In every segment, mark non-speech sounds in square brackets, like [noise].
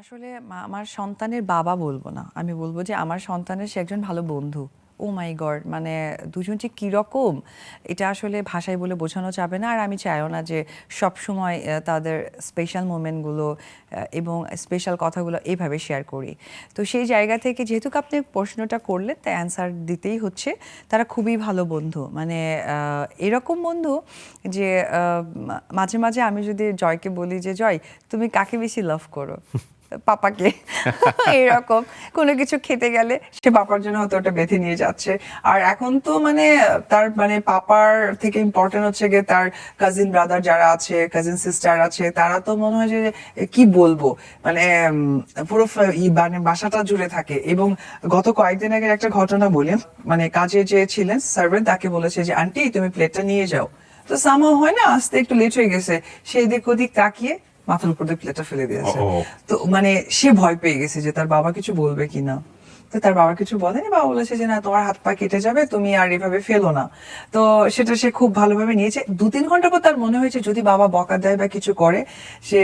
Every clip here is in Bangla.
আসলে আমার সন্তানের বাবা বলব না। আমি বলব যে আমার সন্তানের সে একজন ভালো বন্ধু। ও মাই গড মানে দুজন যে কীরকম? এটা আসলে ভাষায় বলে বোঝানো যাবে না। আর আমি চাইও না যে সব সময় তাদের স্পেশাল মোমেন্টগুলো এবং স্পেশাল কথাগুলো এইভাবে শেয়ার করি। তো সেই জায়গা থেকে যেহেতু আপনি প্রশ্নটা করলেন, তাই অ্যান্সার দিতেই হচ্ছে। তারা খুবই ভালো বন্ধু। মানে এরকম বন্ধু যে মাঝে মাঝে আমি যদি জয়কে বলি যে, জয়, তুমি কাকে বেশি লাভ করো? [laughs] পাপাকে [laughs] এরকম। কোনো কিছু খেতে গেলে সে পাপার জন্য হয়তো ওটা বেঁধে নিয়ে যাচ্ছে। আর এখন তো মানে তার মানে পাপার থেকে ইম্পর্টেন্ট হচ্ছে গিয়ে তার কাজিন ব্রাদার যারা আছে কাজিন সিস্টার আছে তারা তো মনে হয় যে কি বলব? মানে পুরো মানে বাসাটা জুড়ে থাকে। এবং গত কয়েকদিন আগে একটা ঘটনা বলি মানে কাজে যে ছিলেন সার্ভেন্ট তাকে বলেছে যে আন্টি তুমি প্লেটটা নিয়ে যাও। তো সামা হয় না আসতে একটু লেট হয়ে গেছে। সে এদিক ওদিক তাকিয়ে মাথার উপর দিয়ে প্লেটটা ফেলে দিয়েছে। তো মানে সে ভয় পেয়ে গেছে যে তার বাবা কিছু বলবে কিনা। তো তার বাবা কিছু বলেনি বাবা বলেছে যে না তোমার হাত পা কেটে যাবে তুমি আর এভাবে ফেলো না। তো সেটা সে খুব ভালোভাবে নিয়েছে। দু তিন ঘণ্টা পর তার মনে হয়েছে যদি বাবা বকা দেয় বা কিছু করে সে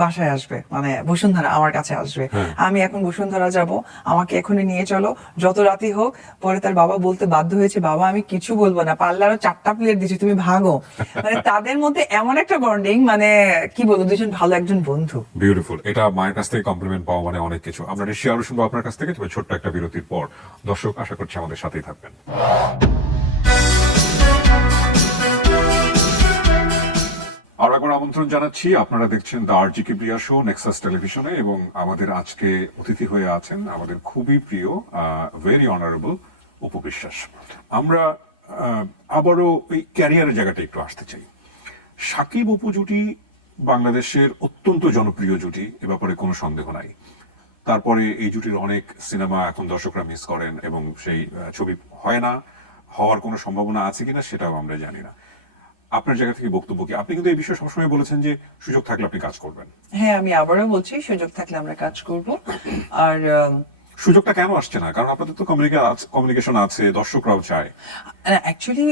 বাসায় আসবে। মানে বসুন্ধরা আমার কাছে আসবে। আমি এখন বসুন্ধরা যাব আমাকে এখনই নিয়ে চলো। যত রাতি হোক পরে তার বাবা বলতে বাধ্য হয়েছে বাবা আমি কিছু বলব না। পারলে আরও চারটা প্লেট দিচ্ছি তুমি ভাগো। মানে তাদের মধ্যে এমন একটা বন্ডিং মানে কি বলব দুজন ভালো একজন বন্ধু। বিউটিফুল এটা মায়ের কাছ থেকে কমপ্লিমেন্ট পাওয়া মানে অনেক কিছু। আমরা আরও শুনব আপনার কাছ থেকে তবে ছোট্ট একটা বিরতির পর দর্শক আশা করছি আমাদের সাথেই থাকবেন। আরও একবার আমন্ত্রণ জানাচ্ছি, আপনারা দেখছেন the R G Kibria show Nexus টেলিভিশনে এবং আমাদের আজকে অতিথি হয়ে আছেন আমাদের খুবই প্রিয় ভেরি অনারেবল উপবিশ্বাস। আমরা আবারও এই ক্যারিয়ারের জায়গাটা একটু আসতে চাই। সাকিব অপু জুটি বাংলাদেশের অত্যন্ত জনপ্রিয় জুটি, এ ব্যাপারে কোনো সন্দেহ নাই। তারপরে এই জুটির অনেক সিনেমা এখন দর্শকরা মিস করেন এবং সেই ছবি হয় না, হওয়ার কোনো সম্ভাবনা আছে কিনা সেটাও আমরা জানি না। আপনার জায়গা থেকে বক্তব্য কি? আপনি কিন্তু এই বিষয়ে সবসময় বলেছেন যে সুযোগ থাকলে আপনি কাজ করবেন। হ্যাঁ আমি আবারও বলছি, সুযোগ থাকলে আমরা কাজ করব। আর সুযোগটা কেন আসছে না? কারণ আপনাদের তো কমিউনিকেশন আছে দর্শকরাও চায়। অ্যাকচুয়ালি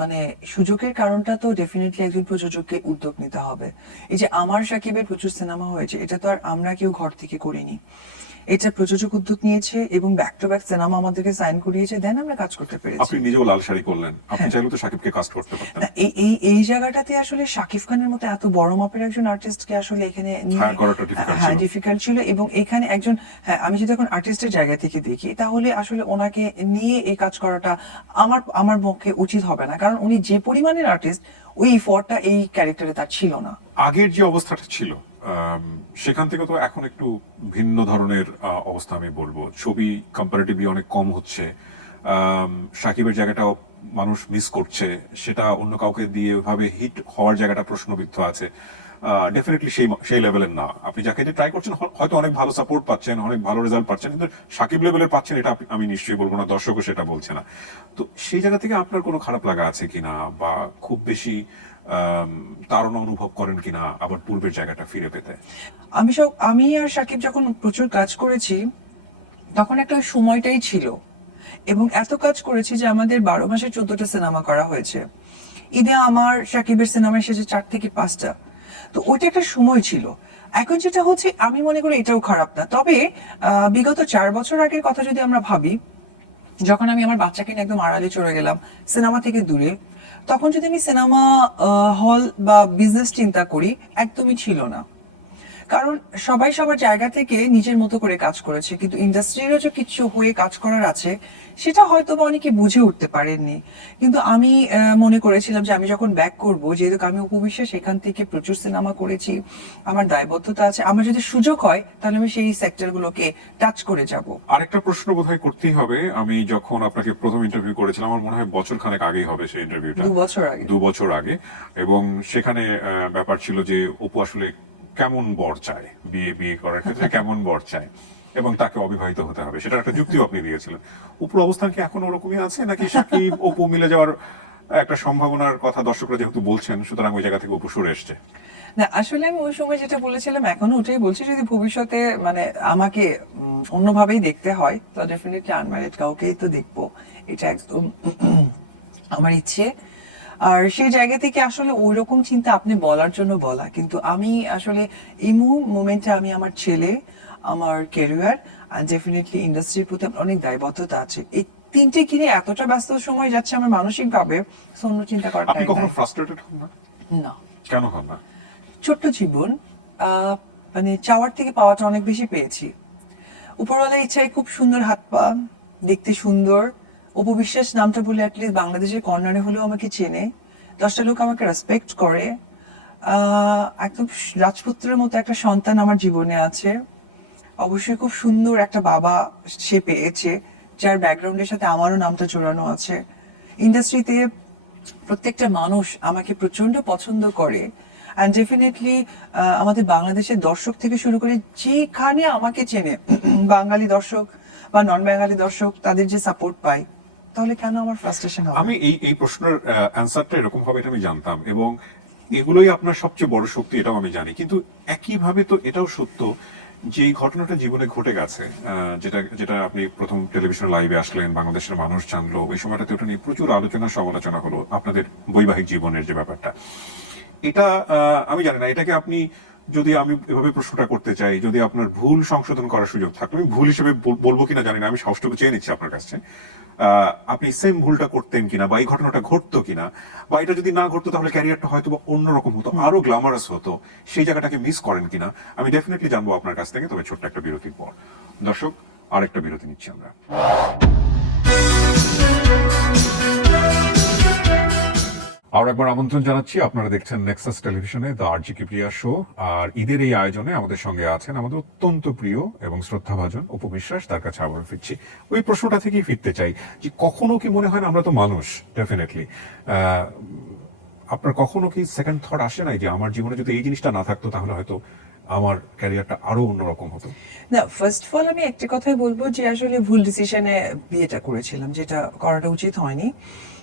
মানে সুযোগের কারণটা তো ডেফিনেটলি একজন প্রযোজককে উদ্যোগ নিতে হবে। এই যে আমার সাকিবের প্রচুর সিনেমা হয়েছে, এটা তো আর আমরা কেউ ঘর থেকে করিনি। এটা প্রযোজক উদ্যোগ নিয়েছে এবং ব্যাক টু ব্যাক সিনেমা আমাদেরকে সাইন করিয়েছে দেন আমরা কাজ করতে পেরেছি। আপনি নিজেও লাল শাড়ি করলেন আপনি হ্যাঁ। চাইলেও তো সাকিবকে কাস্ট করতে পারতেন। না, এই এই এই জায়গাটাতে আসলে শাকিব খানের মতো এত বড় মাপের একজন আর্টিস্টকে আসলে এখানে হ্যাঁ ডিফিকাল্ট ছিল। এবং এখানে একজন হ্যাঁ আমি যদি এখন আর্টিস্টের জায়গা থেকে দেখি তাহলে আসলে ওনাকে নিয়ে এই কাজ করাটা আমার আমার পক্ষে উচিত হবে না। কারণ উনি যে পরিমাণের আর্টিস্ট ওই ইফর্টটা এই ক্যারেক্টারে তার ছিল না। আগের যে অবস্থাটা ছিল সেখান থেকে তো এখন একটু ভিন্ন ধরনের অবস্থা আমি বলব। ছবি কম্পারেটিভলি অনেক কম হচ্ছে। সাকিবের জায়গাটাও মানুষ মিস করছে। সেটা অন্য কাউকে দিয়ে ওইভাবে হিট হওয়ার জায়গাটা প্রশ্নবিদ্ধ আছে। ডেফিনেটলি সেই সেই লেভেলের না। আপনি যাকে যে ট্রাই করছেন হয়তো অনেক ভালো সাপোর্ট পাচ্ছেন, অনেক ভালো রেজাল্ট পাচ্ছেন, কিন্তু সাকিব লেভেলের পাচ্ছেন, এটা আমি নিশ্চয়ই বলব না, দর্শকও সেটা বলছে না। তো সেই জায়গা থেকে আপনার কোনো খারাপ লাগা আছে কিনা? বা খুব বেশি তাড়না অনুভব করেন কিনা আবার পূর্বের জায়গাটা ফিরে পেতে? আমি সব, আমি আর সাকিব যখন প্রচুর কাজ করেছি, তখন একটা সময়টাই ছিল। এবং এত কাজ করেছি যে আমাদের বারো মাসে চোদ্দটা সিনেমা করা হয়েছে। ঈদে আমার সাকিবের সিনেমা এসেছে চার থেকে পাঁচটা। তো ওইটা একটা সময় ছিল। এখন যেটা হচ্ছে, আমি মনে করি এটাও খারাপ না। তবে বিগত চার বছর আগের কথা যদি আমরা ভাবি, যখন আমি আমার বাচ্চাকে নিয়ে একদম আড়ালে চলে গেলাম, সিনেমা থেকে দূরে তখন যদি আমি সিনেমা হল বা বিজনেস চিন্তা করি একদমই ছিল না। কারণ সবাই সবার জায়গা থেকে নিজের মতো করে কাজ করেছে কিন্তু ইন্ডাস্ট্রিরও যে কিছু হয়ে কাজ করার আছে সেটা হয়তো বা অনেকে বুঝে উঠতে পারেননি। কিন্তু আমি মনে করেছিলাম যে আমি যখন ব্যাক করব যেহেতু আমি উপবিশ্বাস সেখান থেকে প্রচুর সিনেমা করেছি আমার দায়বদ্ধতা আছে আমার যদি সুযোগ হয় তাহলে আমি সেই সেক্টরগুলোকে টাচ করে যাব। আরেকটা প্রশ্ন বোধহয় করতেই হবে আমি যখন আপনাকে প্রথম ইন্টারভিউ করেছিলাম আমার মনে হয় বছর খানেক আগেই হবে সেই ইন্টারভিউটা দু বছর আগে। দু বছর আগে। এবং সেখানে ব্যাপার ছিল যে অপু আসলে কেমন বর চায়? বিয়ে বিয়ে করার ক্ষেত্রে কেমন বর চায়? এবং তাকে অবিবাহিত হতে হবে সেটা একটা যুক্তিও আপনি দিয়েছিলেন। উপর অবস্থান কি এখন ওরকমই আছে? নাকি সাকিব অপু মিলে যাওয়ার একটা সম্ভাবনার কথা দর্শকরা যেহেতু বলছেন, সুতরাং ওই জায়গা থেকে অপু সরে এসছে? না, আসলে আমি ওই সময় যেটা বলেছিলাম, এখনও ওটাই বলছি, যদি ভবিষ্যতে মানে আমাকে অন্যভাবেই দেখতে হয়, তো ডেফিনেটলি আনম্যারিড কাউকেই তো দেখব। এটা একদম আমার ইচ্ছে। আর সেই জায়গা থেকে আসলে ওই রকম চিন্তা আপনি বলার জন্য বলা। কিন্তু আমি আসলে এই মুমেন্টে আমি আমার ছেলে আমার ক্যারিয়ার আর ডেফিনেটলি ইন্ডাস্ট্রির প্রতি আমার অনেক দায়বদ্ধতা আছে। এই তিনটে কিনে এতটা ব্যস্ত সময় যাচ্ছে আমার মানসিক ভাবে অন্য চিন্তা আপনি কখনো ফ্রাস্ট্রেটেড হন না? না। কেন হন না? ছোট্ট জীবন আহ, মানে চাওয়ার থেকে পাওয়াটা অনেক বেশি পেয়েছি। উপরওয়ালা ইচ্ছায় খুব সুন্দর হাত পা দেখতে সুন্দর উপবিশ্বাস নামটা বলে অ্যাটলিস্ট বাংলাদেশের কর্নারে হলেও আমাকে চেনে। দশটা লোক আমাকে রেসপেক্ট করে। একদম রাজপুত্রের মতো একটা সন্তান আমার জীবনে আছে। অবশ্যই খুব সুন্দর একটা বাবা সে পেয়েছে, যার ব্যাকগ্রাউন্ডের সাথে আমারও নামটা জোড়ানো আছে। ইন্ডাস্ট্রিতে প্রত্যেকটা মানুষ আমাকে প্রচণ্ড পছন্দ করে। অ্যান্ড ডেফিনেটলি আমাদের বাংলাদেশের দর্শক থেকে শুরু করে যেখানে আমাকে চেনে, বাঙালি দর্শক বা নন বাঙালি দর্শক, তাদের যে সাপোর্ট পাই তাহলে কেন আমার ফ্রাস্ট্রেশন হবে? আমি এই এই প্রশ্নের অ্যান্সারটা এরকম হবে এটা আমি জানতাম এবং এগুলোই আপনার সবচেয়ে বড় শক্তি এটাও আমি জানি। কিন্তু একইভাবে তো এটাও সত্য যে এই ঘটনাটা জীবনে ঘটে গেছে যেটা যেটা আপনি প্রথম টেলিভিশন লাইভে আসলেন, বাংলাদেশের মানুষ জানলো ওই সময়টাতে ওটা নিয়ে প্রচুর আলোচনা, সমালোচনা হলো আপনাদের বৈবাহিক জীবনের যে ব্যাপারটা। এটা আমি জানি না, এটাকে আপনি যদি আমি এভাবে প্রশ্নটা করতে চাই যদি আপনার ভুল সংশোধন করার সুযোগ থাকতো আমি ভুল হিসেবে বলব কিনা জানি না আমি সাহসটুকু চেয়ে নিচ্ছি আপনার কাছে। আহ, আপনি সেম ভুলটা করতেন কিনা বা এই ঘটনাটা ঘটতো কিনা বা এটা যদি না ঘটতো তাহলে ক্যারিয়ারটা হয়তো বা অন্যরকম হতো আরও গ্ল্যামারাস হতো সেই জায়গাটাকে মিস করেন কিনা আমি ডেফিনেটলি জানব আপনার কাছ থেকে তবে ছোট্ট একটা বিরতির পর। দর্শক আরেকটা বিরতি নিচ্ছি আমরা। আর একবার আমন্ত্রণ জানাচ্ছি। আপনারা দেখছেন নেক্সাস টেলিভিশনে দ্য আর প্রিয়া শো আর ঈদের এই আয়োজনে আমাদের সঙ্গে আছেন আমাদের অত্যন্ত প্রিয় এবং শ্রদ্ধাভাজন উপবিশ্বাস তার কাছে আবার ফিরছি। ওই প্রশ্নটা থেকেই ফিরতে চাই যে কখনো কি মনে হয় না আমরা তো মানুষ? ডেফিনেটলি আপনার কখনো কি সেকেন্ড থট আসে নাই যে আমার জীবনে যদি এই জিনিসটা না থাকতো তাহলে হয়তো আমার ক্যারিয়ারটা আরও অন্যরকম হতো। না ফার্স্ট অফ অল আমি একটা কথাই বলব যে আসলে ভুল ডিসিশনে বিয়েটা করেছিলাম, যেটা করাটা উচিত হয়নি।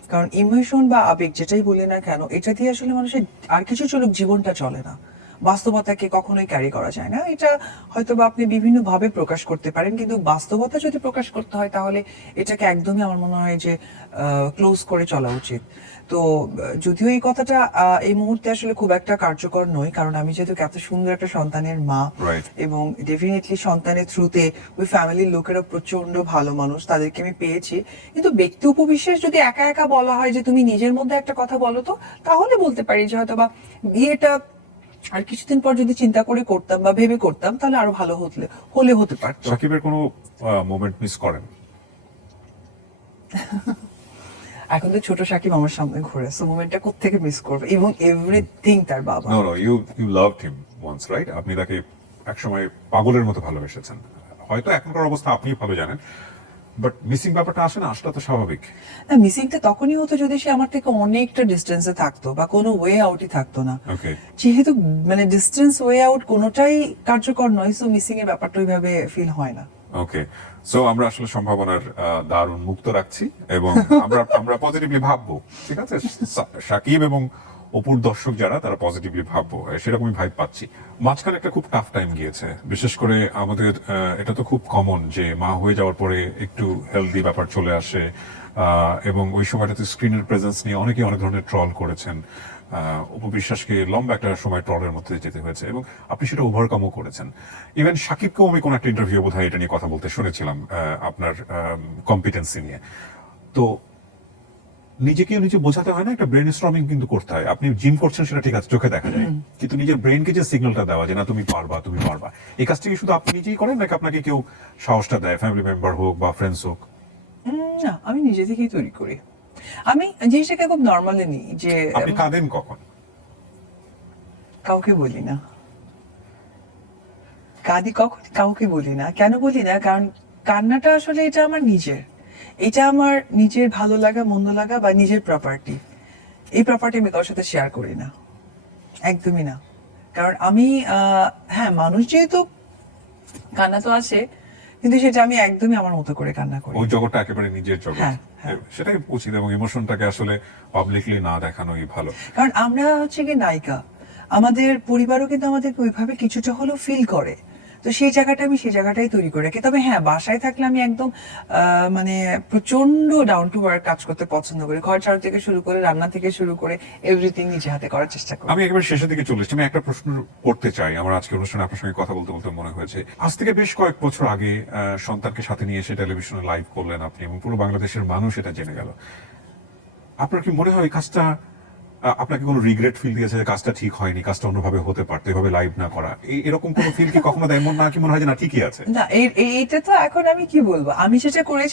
কারণ ইমোশন বা আবেগ যেটাই বলি না কেন, এটা দিয়ে আসলে মানুষের আর কিছু চলুক, জীবনটা চলে না। বাস্তবতাকে কখনোই ক্যারি করা যায় না। এটা হয়তো বা আপনি বিভিন্ন ভাবে প্রকাশ করতে পারেন কিন্তু বাস্তবতা যদি প্রকাশ করতে হয় তাহলে এটাকে একদমই আমার মনে হয় যে ক্লোজ করে চলা উচিত। তো যদিও এই কথাটা এই মুহূর্তে আসলে খুব একটা কার্যকর নয় কারণ আমি যেহেতু এত সুন্দর একটা সন্তানের মা এবং ডেফিনেটলি সন্তানের থ্রুতে ওই ফ্যামিলির লোকেরা প্রচণ্ড ভালো মানুষ তাদেরকে আমি পেয়েছি। কিন্তু ব্যক্তি উপবিশ্বাস যদি একা একা বলা হয় যে তুমি নিজের মধ্যে একটা কথা বলো তো তাহলে বলতে পারি যে হয়তো বা বিয়েটা আর কিছুদিন পর যদি চিন্তা করে করতাম বা ভেবে করতাম তাহলে আরও ভালো হতে হলে হতে পারতো। সাকিবের কোনো মোমেন্ট মিস করেন? [laughs] এখন তো ছোট সাকিব আমার সামনে ঘুরে সো মোমেন্টটা কোথেকে মিস করবে? এবং এভরিথিং তার বাবা। No no you you loved him once right আপনি তাকে একসময় পাগলের মতো ভালোবেসেছেন। হয়তো এখনকার অবস্থা আপনি ভালো জানেন। বাট মিসিং ব্যাপারটা আসে না আসলে তো স্বাভাবিক। না মিসিংটা তখনই হতো যদি সে আমার থেকে অনেকটা ডিস্টেন্সে থাকতো বা কোনো ওয়ে আউটই থাকতো না। যেহেতু মানে ডিস্টেন্স ওয়ে আউট কোনোটাই কার্যকর নয় সো মিসিং এর ব্যাপারটা ওইভাবে ফিল হয় না। ওকে সো আমরা আসলে সম্ভাবনার দ্বার উন্মুক্ত রাখছি এবং [laughs] আমরা আমরা পজিটিভলি ভাববো ঠিক আছে? সাকিব এবং অপুর দর্শক যারা, তারা পজিটিভলি ভাববো সেরকমই ভাইব পাচ্ছি। মাঝখানে একটা খুব টাফ টাইম গিয়েছে। বিশেষ করে আমাদের এটা তো খুব কমন যে মা হয়ে যাওয়ার পরে একটু হেলদি ব্যাপার চলে আসে এবং ওই সময়টাতে স্ক্রিনের প্রেজেন্স নিয়ে অনেকে অনেক ধরনের ট্রল করেছেন। উপবিশ্বাসকে লম্বা একটা সময় ট্রলের মধ্যে যেতে হয়েছে, এবং আপনি সেটা ওভারকামও করেছেন। ইভেন সাকিবকেও আমি কোন একটা ইন্টারভিউ বোধ এটা নিয়ে কথা বলতে শুনেছিলাম আপনার কম্পিটেন্সি নিয়ে। তো নিজেকে নিজে বোঝাতে হয় না একটা ব্রেন স্ট্রমিং কিন্তু করতে হয়। আপনি জিম করছেন সেটা ঠিক আছে চোখে দেখা যায়। কিন্তু নিজের ব্রেনকে যে সিগন্যালটা দেওয়া যে না তুমি পারবা তুমি পারবা। এই কাজটা কি শুধু আপনি নিজেই করেন নাকি আপনাকে কেউ সাহসটা দেয়? ফ্যামিলি মেম্বার হোক বা ফ্রেন্ডস হোক? না আমি নিজে থেকেই তৈরি করি। আমি জিনিসটাকে খুব নর্মালি নিই যে আপনি কাঁদেন কখন? কাউকে বলি না। কাঁদি কখন? কাউকে বলি না। কেন বলি না? কারণ কান্নাটা আসলে এটা আমার নিজের। এটা আমার নিজের ভালো লাগা মন্দ লাগা বা নিজের প্রপার্টি এই প্রপার্টি আমি কারোর সাথে শেয়ার করি না। একদমই না। কারণ আমি হ্যাঁ মানুষ যেহেতু কান্না তো আছে কিন্তু সেটা আমি একদমই আমার মতো করে কান্না করি। ওই জগৎটা একেবারে নিজের জগৎ। হ্যাঁ, হ্যাঁ। সেটাই উচিত এবং ইমোশনটাকে আসলে পাবলিকলি না দেখানোই ভালো। কারণ আমরা হচ্ছে কি নায়িকা। আমাদের পরিবারও কিন্তু আমাদেরকে ওইভাবে কিছুটা হলেও ফিল করে। তো সেই জায়গাটা আমি সেই জায়গাটাই তৈরি করে রাখি। তবে হ্যাঁ বাসায় থাকলে আমি একদম মানে প্রচণ্ড ডাউন টু ওয়ার্ক কাজ করতে পছন্দ করি। ঘর ঝাড়ু থেকে শুরু করে, রান্না থেকে শুরু করে এভরিথিং নিজে হাতে করার চেষ্টা করি। আমি একেবারে শেষের দিকে চলে আমি একটা প্রশ্ন করতে চাই। আমার আজকে অনুষ্ঠানে আপনার সঙ্গে কথা বলতে বলতে মনে হয়েছে। আজ থেকে বেশ কয়েক বছর আগে সন্তানকে সাথে নিয়ে এসে টেলিভিশনে লাইভ করলেন আপনি এবং পুরো বাংলাদেশের মানুষ এটা জেনে গেল। আপনার কি মনে হয় কাজটা আপনাকে কোনো রিগ্রেট ফিল দিয়েছে যে কাজটা ঠিক হয়নি, কাজটা অন্যভাবে হতে পারতো, এভাবে লাইভ না করা। এরকম কোনো ফিল কি কখনো দেয়? মন না কি মনে হয় যে না, ঠিকই আছে? না এই- এই- এইটা তো এখন আমি কি বলব? আমি সেটা করেছি